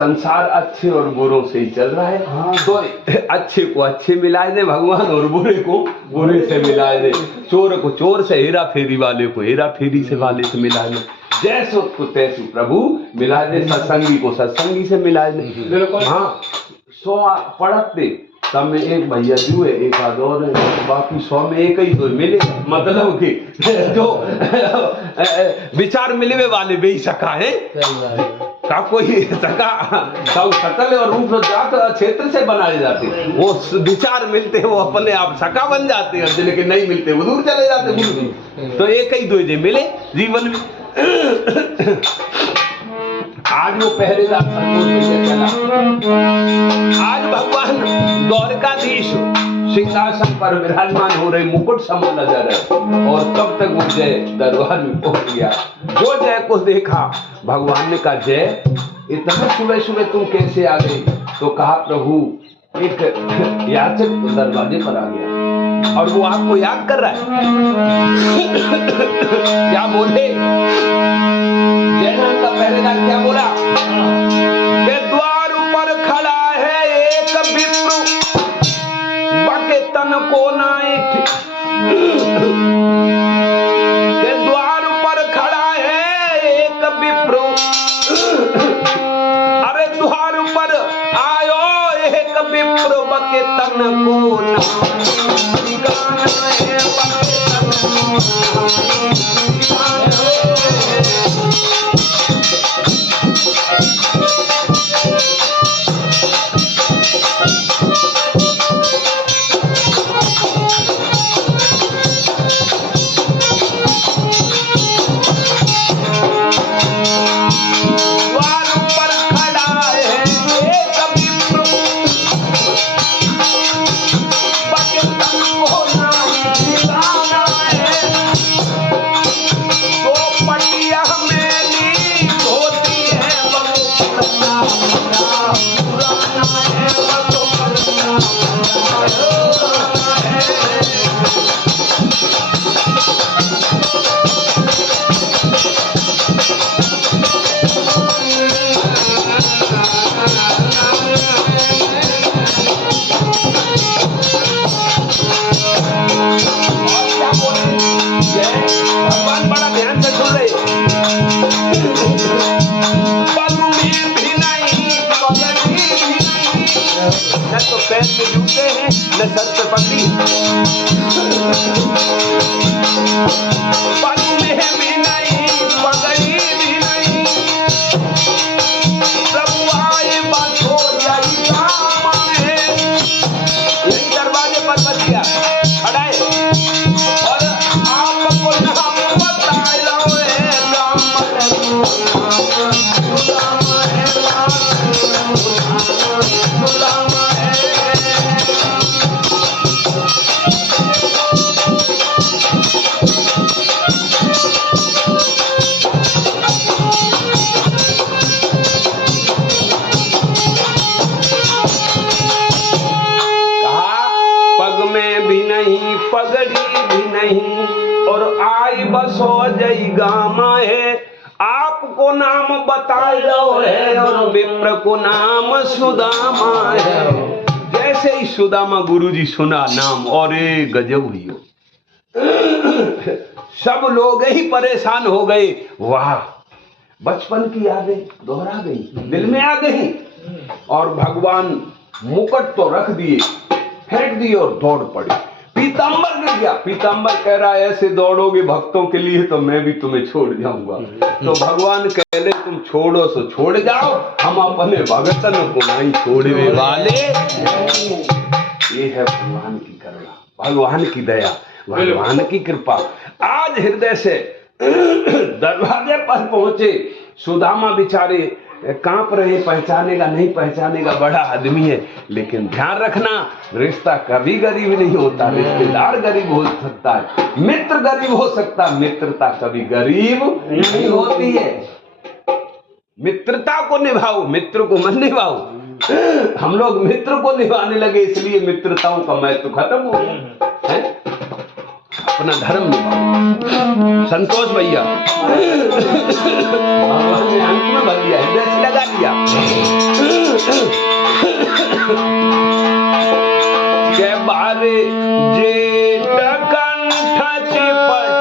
संसार अच्छे और बुरों से ही चल रहा है। हाँ। तो अच्छे को अच्छे मिलाए दे भगवान और बुरे को बुरे से मिलाए दे, चोर को चोर से, हेरा फेरी वाले को हेरा फेरी से वाले से मिलाए दे, जैसो को तैसो प्रभु मिलाए दे, सत्संगी को सत्संगी से मिलाए दे। बिल्कुल। हाँ, 100 पढ़त दे सब में एक भैया जू है, एक आध और है, बाकी 100 में एक ही तो मिले, मतलब कि जो विचार मिलवे वाले वे ही सका है का कोई सका सब सकल और रूप जात क्षेत्र से बनाए जाते, वो विचार मिलते वो अपने आप सका बन जाते हैं, जिनके नहीं मिलते वो दूर चले जाते गुरु। तो एक ही दो जे मिले जीवन में। आज वो पहरेदार संतोष भैया चला, आज भगवान द्वारकाधीश सिंहासन पर विराजमान हो रहे, मुकुट समा नजर है, और तब तक वो जय दरबार में पहुंच गया। जो जय को देखा भगवान ने कहा, जय इतना सुबह सुबह तुम कैसे आ गए? तो कहा, प्रभु एक याचक दरवाजे पर आ गया और वो आपको याद कर रहा है। क्या बोले जयनाथ का पहरेदार? क्या बोला? के द्वार पर खड़ा है एक विप्र, बके तन को नाइट। के द्वार पर खड़ा है एक विप्र, अरे द्वार पर आयो एक विप्र, बके तन को तो पैर में जूते हैं न सर पे पगड़ी, पग में भी नहीं पगड़ी भी नहीं, प्रभु आए बात हो जाई काम है। यही दरवाजे पर बच गया खड़ा है और आपको नाम बताए लो है पगड़ी भी नहीं, और आई बस हो जाई गामा है। आपको नाम बताए लो है और विप्र को नाम सुदामा है। जैसे ही सुदामा गुरुजी सुना नाम, और गजब हुई हो, सब लोग ही परेशान हो गए। वाह, बचपन की यादें दोहरा गई, दिल में आ गई। और भगवान मुकुट तो रख दिए, फेंक दिए और दौड़ पड़े। पीतांबर गिर गया। पीतांबर कह रहा है, ऐसे दौड़ोगे भक्तों के लिए तो मैं भी तुम्हें छोड़ जाऊंगा। तो भगवान कह ले, तुम छोड़ो सो छोड़ जाओ, हम अपने भगतन को नहीं छोड़ने वाले। ये है भगवान की करुणा, भगवान की दया, भगवान की कृपा। आज हृदय से दरवाजे पर पहुंचे। सुदामा बेचारे कांप रहे, पहचानेगा नहीं पहचानेगा, बड़ा आदमी है। लेकिन ध्यान रखना, रिश्ता कभी गरीब नहीं होता, रिश्तेदार गरीब हो सकता है, मित्र गरीब हो सकता, मित्रता कभी गरीब नहीं होती है। मित्रता को निभाओ, मित्र को मत निभाओ। हम लोग मित्र को निभाने लगे, इसलिए मित्रताओं का महत्व खत्म हो गया है। अपना धर्म निभाओ। संतोष भैया भगवान ने अंत में भर दिया, हृदय से लगा दिया के बारे जेठ कंठ चिपट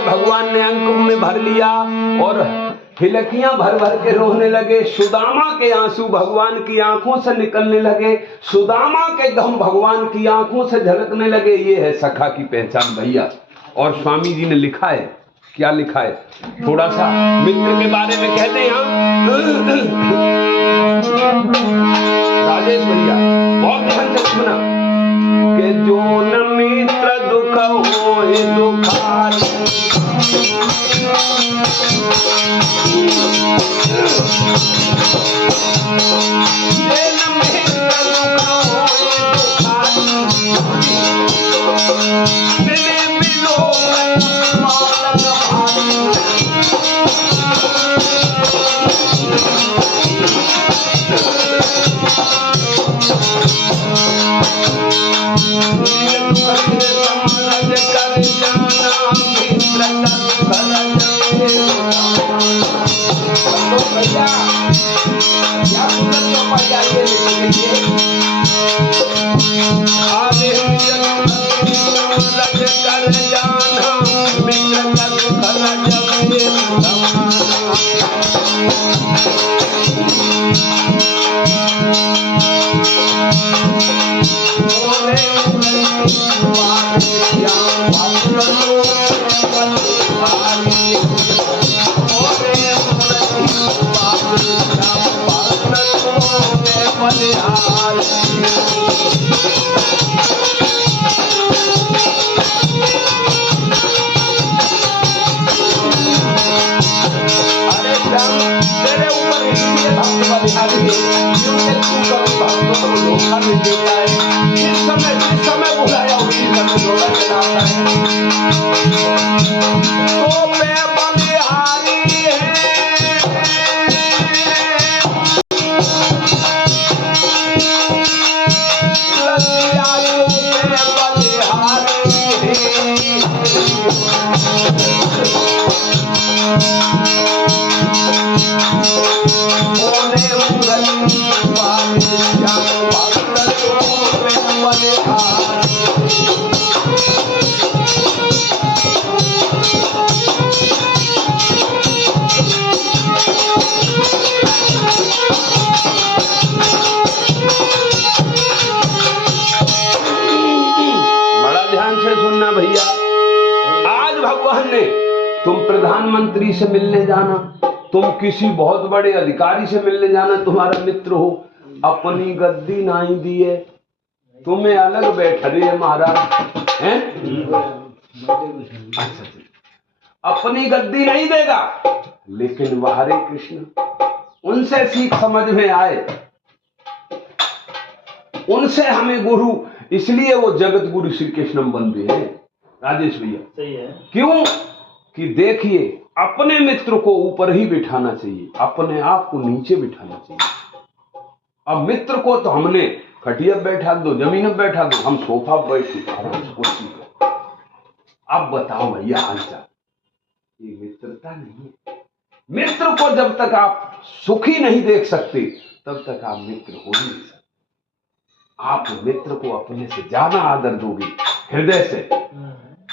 भगवान ने अंक में भर लिया और हिलकियां भर भर के रोने लगे। सुदामा के आंसू भगवान की आंखों से निकलने लगे, सुदामा के गम भगवान की आंखों से झलकने लगे। ये है सखा की पहचान भैया। और स्वामी जी ने लिखा है, क्या लिखा है, थोड़ा सा मित्र के बारे में कहते हैं राजेश भैया, बहुत ध्यान से सुना कि जो न मित्र दुख होए दुखारी, तुम प्रधानमंत्री से मिलने जाना, तुम किसी बहुत बड़े अधिकारी से मिलने जाना, तुम्हारा मित्र हो, अपनी गद्दी नहीं दिए, तुम्हें अलग बैठ रहे महाराज हैं? अच्छा, अपनी गद्दी नहीं देगा, लेकिन वह हरे कृष्ण उनसे सीख समझ में आए, उनसे हमें गुरु, इसलिए वो जगत गुरु श्री कृष्ण बंदे हैं राजेश भैया। सही है। क्यों कि देखिए, अपने मित्र को ऊपर ही बिठाना चाहिए, अपने आप को नीचे बिठाना चाहिए। अब मित्र को तो हमने खटिया बैठा दो, जमीन में बैठा दो, हम सोफा बैठ कुर्सी पर। अब बताओ भैया हालचाल, ये मित्रता नहीं है, मित्र को जब तक आप सुखी नहीं देख सकते तब तक आप मित्र हो नहीं सकते। आप मित्र को अपने से ज्यादा आदर दोगे, हृदय से,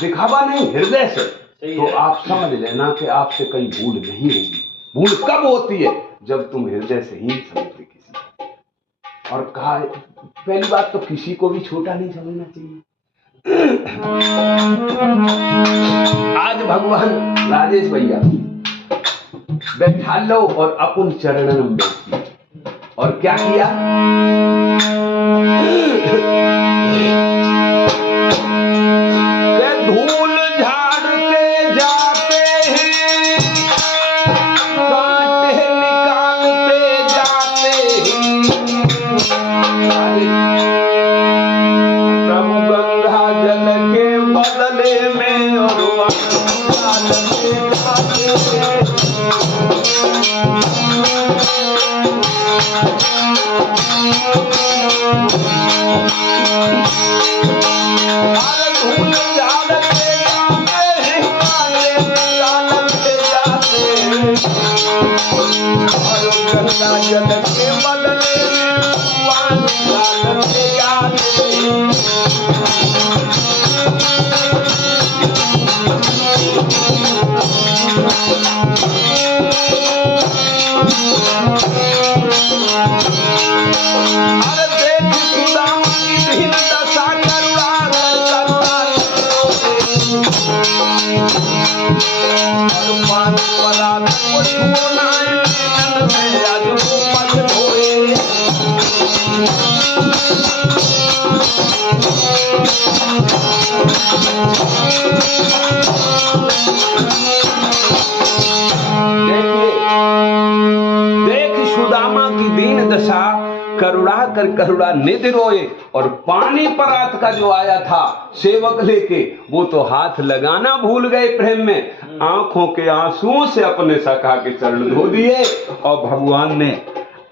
दिखावा नहीं, हृदय से, तो आप समझ लेना कि आपसे कहीं भूल नहीं होगी। भूल कब होती है? जब तुम हृदय से ही समझते किसी को। और कहा, पहली बात तो किसी को भी छोटा नहीं समझना चाहिए। आज भगवान राजेश भैया बैठा लो और अपन चरणन में बैठिए। और क्या किया? धूल झाड़ते जाते हैं, कांटे निकालते जाते हैं, प्रभु गंगा जल के बदले में और जल के बदले करुणा कर करुणा निधि रोए। और पानी परात का जो आया था सेवक लेके, वो तो हाथ लगाना भूल गए प्रेम में, आंखों के आंसुओं से अपने सखा के चरण धो दिए। और भगवान ने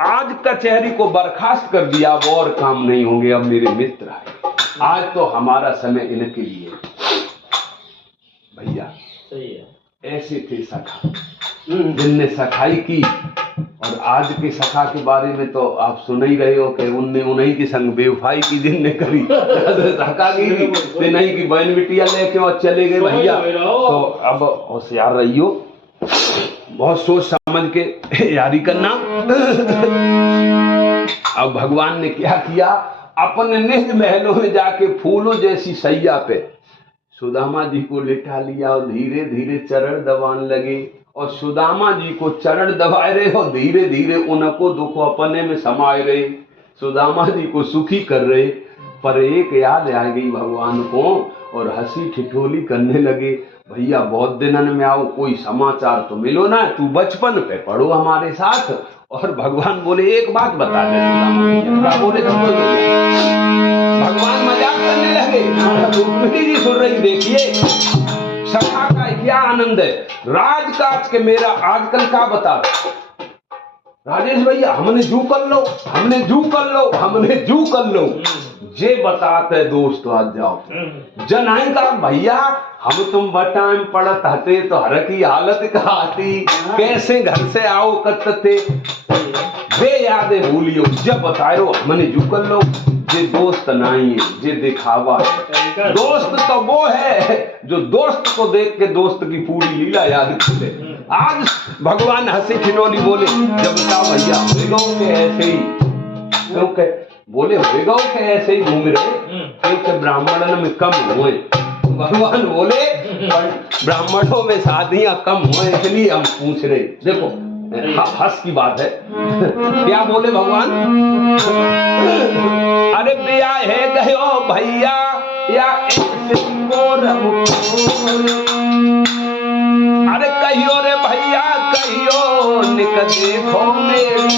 आज कचहरी को बर्खास्त कर दिया, अब और काम नहीं होंगे, अब मेरे मित्र आए। आज तो हमारा समय इनके लिए। भैया सही है, ऐसे थे सखा जिनने सखाई की। और आज के सखा के बारे में तो आप सुन ही रहे हो कि उनने उन्हीं की संग बेवफाई की जिनने करी। सखा की नहीं की बहन बिटिया लेके और चले गए भैया। तो अब होशियार रहियो, बहुत सोच समझ के यारी करना। अब भगवान ने क्या किया, अपने निज महलों में जाके फूलों जैसी सैया पे सुदामा जी को लिटा लिया और धीरे धीरे चरण दबाने लगे। और सुदामा जी को चरण दबाए रहे हो, धीरे धीरे उनको दुख अपने में समाये रहे, सुदामा जी को सुखी कर रहे। पर एक याद आ गई भगवान को और हंसी ठिठोली करने लगे, भैया बहुत दिनन में आओ, कोई समाचार तो मिलो ना, तू बचपन पे पढ़ो हमारे साथ। और भगवान बोले एक बात बता दे सुदामा भैया, बोले भगवान मजाक करने लगे। रुक्मिणी जी सुन रही, देखिए सखा का क्या आनंद है। राजकाज के मेरा आजकल क्या बता राजेश भैया, हमने जू कर लो, हमने जू कर लो, हमने जू कर लो। जे बताते दोस्त आज जाओ जनाई का भैया, हम तुम बटाइम पड़त हते तो हर की हालत का आती, कैसे घर से आओ करते वे यादें भूलियो। जब बतायो हमने जू कर लो, जे दोस्त नहीं है, जे दिखावा है। दोस्त तो वो है जो दोस्त को देख के दोस्त की पूरी लीला याद करे। आज भगवान हंसी खिलौनी बोले, जब बताओ भैया होएगा के ऐसे ही, क्योंकि बोले होएगा के ऐसे ही घूम रहे, क्योंकि ब्राह्मणों में कम हुए। भगवान बोले ब्राह्मणों में शादियां कम हुए, इसलिए हम पूछ रहे। देखो हंस की बात है। क्या बोले भगवान, अरे ब्याह है गयो भैया या अरे कहियो रे भैया कहियो निक देखो मेरी।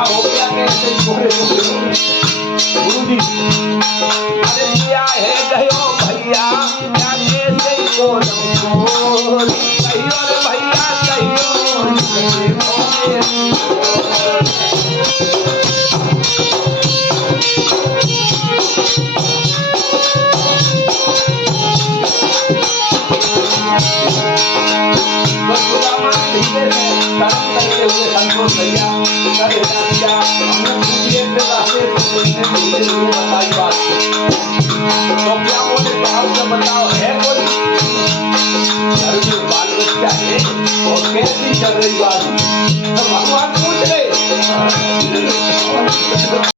हो गया कैसे गुरु जी, अरे क्या है गयो भैया क्या कैसे कहियो रे भैया कहियो संतोष भैया बताई बात तो क्या बोले तो बताओ है कोई घर में बाल बच्चा है और कैसी चल रही बात तो भगवान पूछ रहे